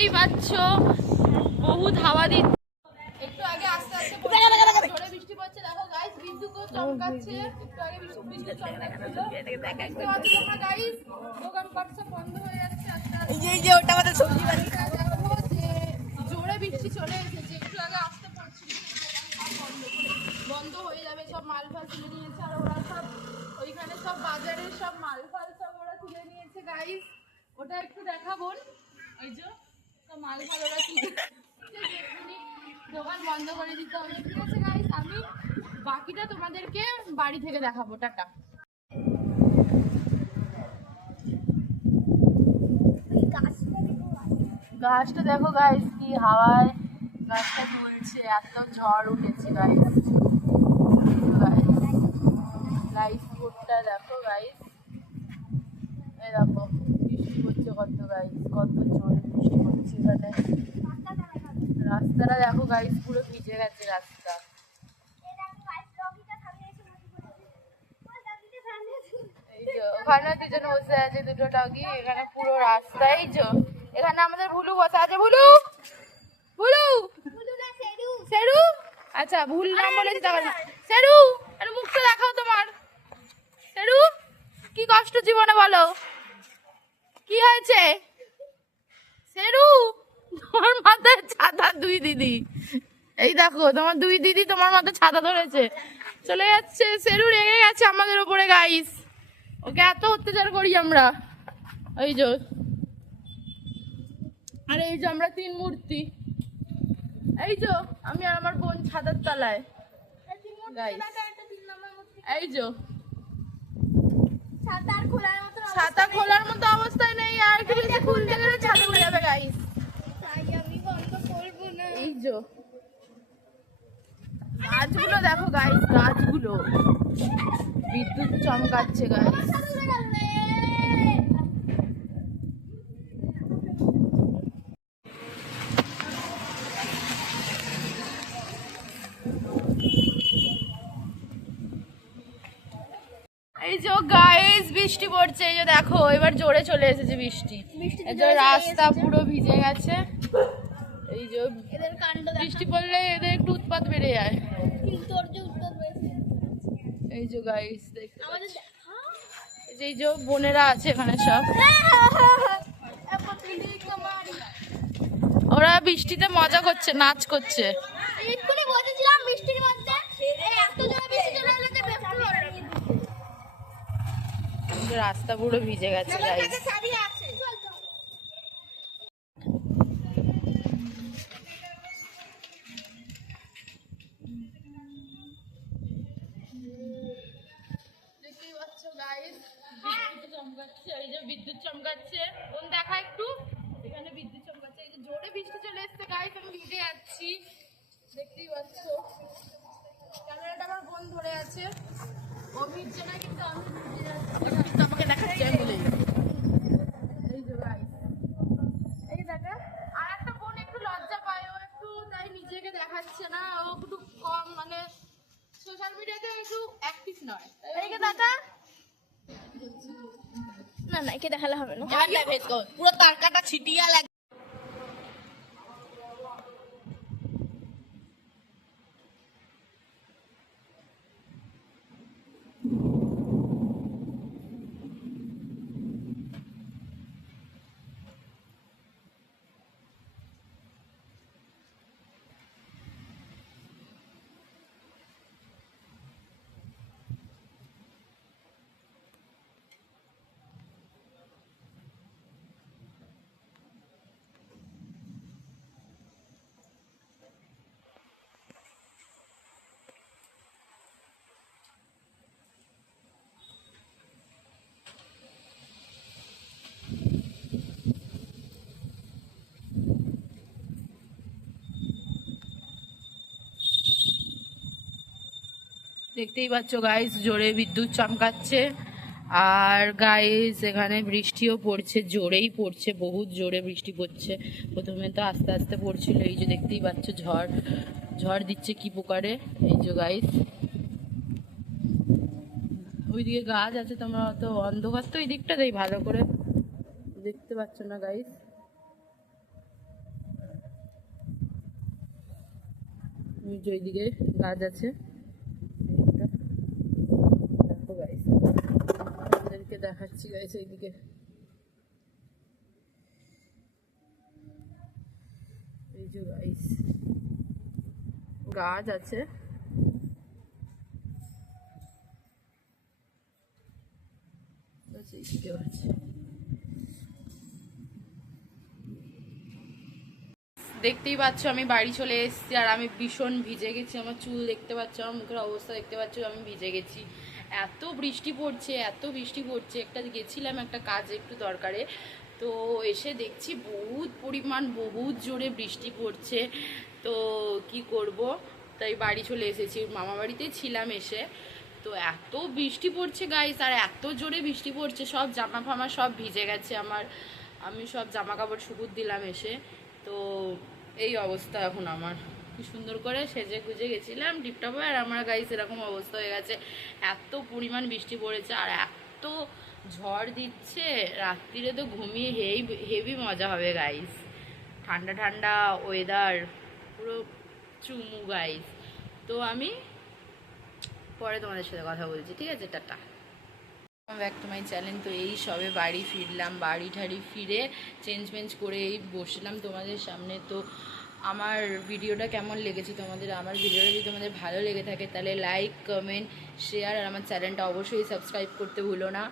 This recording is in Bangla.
দেখতেই পাচ্ছ বহুত হাওয়া দিচ্ছে। একটু আগে আস্তে আস্তে জোরে বৃষ্টি পড়ছে, দেখো গাইস বিদ্যুৎও চমকাচ্ছে। একটু আগে বৃষ্টি চমকাচ্ছিল, দেখতে পাচ্ছ তোমরা গাইস। দোকানপাট সব বন্ধ হয়ে যাচ্ছে আস্তে আস্তে। এই যে ওটা আমাদের সবজি বাড়ি, দেখো যে জোরে বৃষ্টি চলে এসেছে। একটু আগে আসতে পড়ছিল, বন্ধ হয়ে যাবে। সব মাল ফাল তুলে নিয়েছে, আর ওরা সব ওইখানে সব বাজারের সব মাল ফাল সব ওরা তুলে নিয়েছে গাইস। ওটা একটু দেখাবো। ওই যে সব মাল ফাল ওরা তুলে দোকান বন্ধ করে দিতে হবে। ঠিক আছে গাইস, আমি বাকিটা তোমাদেরকে বাড়ি থেকে দেখাবো। টাটা। গাছটা দেখো গাইস, কি হাওয়ায় গাছটা চলছে, এত ঝড় উঠেছে গাইস। লাইট বোর্ডটা দেখো গাইস, এই দেখো বৃষ্টি পড়ছে কত গাইস, কত জোরে বৃষ্টি পড়ছে এখানে। রাস্তাটা দেখো গাইস, পুরো ভিজে গেছে রাস্তা। এই যে ওখানে দুজন বসে আছে, দুটো ডগি। এখানে পুরো রাস্তায় এখানে আমাদের ভুলু বসে আছে। ভুলু ভুলু সেরু, আচ্ছা ভুল নাম বলেছি তাহলে। সেরু, একটু মুখটা দেখাও তোমার। সেরু, কি কষ্ট জীবনে বলো, কি হয়েছে? সেরু, তোমার মাথায় ছাতা। দুই দিদি, এই দেখো তোমার দুই দিদি তোমার মাথায় ছাতা ধরেছে, চলে যাচ্ছে। সেরু রেগে গেছে আমাদের উপরে গাইস, ওকে এত অত্যাচার করি আমরা। এই যে, আর এই যে আমরা তিন মূর্তি, এই যে আমি আর আমার বোন ছাদের তলায় গাইস। এই যে ছাতা খোলার মতো অবস্থায় নেই, আর একটু বেশি খুলতে গেলে ছাতা উড়ে যাবে গাইস। এই যে গাছগুলো দেখো গাইস, গাছগুলো বিদ্যুৎ চমকাচ্ছে গাইস। এই যে গাইস বৃষ্টি পড়ছে, এই যে দেখো এবার জোরে চলে এসেছে বৃষ্টি। এই যে রাস্তা পুরো ভিজে গেছে। এই যে এদের কাণ্ড, বৃষ্টি পড়লে এদের একটু উৎপাত বেড়ে যায়। এই যে গাইস দেখতে এই যে বোনেরা আছে এখানে সব, ওরা বৃষ্টিতে মজা করছে, নাচ করছে। রাস্তা পুরো ভিজে গেছে গাইস। দেখতেই পাচ্ছ গাইস, বিদ্যুৎ চমকাচ্ছে। এই যে বিদ্যুৎ চমকাচ্ছে, কোন দেখা একটু, এখানে বিদ্যুৎ চমকাচ্ছে। এই যে জোরে বৃষ্টি চলে এসছে গাইস, আমি ভিজে যাচ্ছি। দেখতেই পাচ্ছ ক্যামেরাটা আমার বোন ধরে আছে, ও ভিজছে না কিন্তু আমি ভিজে যাচ্ছি। আমাকে দেখাচ্ছে বলে। এই যে গাইস, এই দেখা। আর একটা বোন একটু লজ্জা পায়, ও একটু তাই নিজেকে দেখাচ্ছে না, ও একটু কম মানে সোশ্যাল মিডিয়াতে একটু অ্যাক্টিভ নয়। এদিকে দেখা না, না একে দেখালে হবে না, পুরো তারকাটা ছিটিয়া লাগে। দেখতেই পাচ্ছ গাইস, জোরে বিদ্যুৎ চমকাচ্ছে। আর গাইস এখানে বৃষ্টিও পড়ছে, জোরেই পড়ছে, বহুত জোরে বৃষ্টি পড়ছে। প্রথমে তো আস্তে আস্তে পড়ছিল। এই যে দেখতেই পাচ্ছ ঝড় ঝড় দিচ্ছে কি প্রকারে। এই যে গাইস ওইদিকে গাছ আছে, তোমরা অত অন্ধকার তো এই দিকটা, তাই ভালো করে দেখতে পাচ্ছ না গাইস। ওইদিকে গাছ আছে, দেখো গাইস, আপনাদেরকে দেখাচ্ছি গাইস। এইদিকে এই যে গাইস গাছ আছে, এইদিকেও আছে। দেখতেই পাচ্ছ আমি বাড়ি চলে এসেছি, আর আমি ভীষণ ভিজে গেছি। আমার চুল দেখতে পাচ্ছ, আমার মুখের অবস্থা দেখতে পাচ্ছ, আমি ভিজে গেছি। এত বৃষ্টি পড়ছে, এত বৃষ্টি পড়ছে। একটা গেছিলাম একটা কাজে একটু দরকারে, তো এসে দেখছি বহুত পরিমাণ, বহুত জোরে বৃষ্টি পড়ছে। তো কি করব, তাই বাড়ি চলে এসেছি। মামা বাড়িতে ছিলাম এসে, তো এত বৃষ্টি পড়ছে গাইস, আর এত জোরে বৃষ্টি পড়ছে, সব জামা ফামা সব ভিজে গেছে আমার। আমি সব জামা কাপড় শুকুর দিলাম এসে। তো এই অবস্থা এখন আমার। কি সুন্দর করে সেজে গুজে গেছিলাম টিপটপ, আর আমার গাইস এরকম অবস্থা হয়ে গেছে। এত পরিমাণ বৃষ্টি পড়েছে আর এত ঝড় দিচ্ছে, রাত্রিরে তো ঘুমিয়ে হেভি মজা হবে গাইস। ঠান্ডা ঠান্ডা ওয়েদার, পুরো চুমু গাইস। তো আমি পরে তোমাদের সাথে কথা বলছি, ঠিক আছে? Tata, back to my channel. তো এই সবে বাড়ি ফিরলাম, বাড়ি ঠাড়ি ফিরে চেঞ্জ মেঞ্জ করে এই বসলাম তোমাদের সামনে। তো আমার ভিডিওটা কেমন লেগেছে তোমাদের? আমার ভিডিওটা যদি তোমাদের ভালো লেগে থাকে তাহলে লাইক, কমেন্ট, শেয়ার, আর আমার চ্যানেলটা অবশ্যই সাবস্ক্রাইব করতে ভুলো না।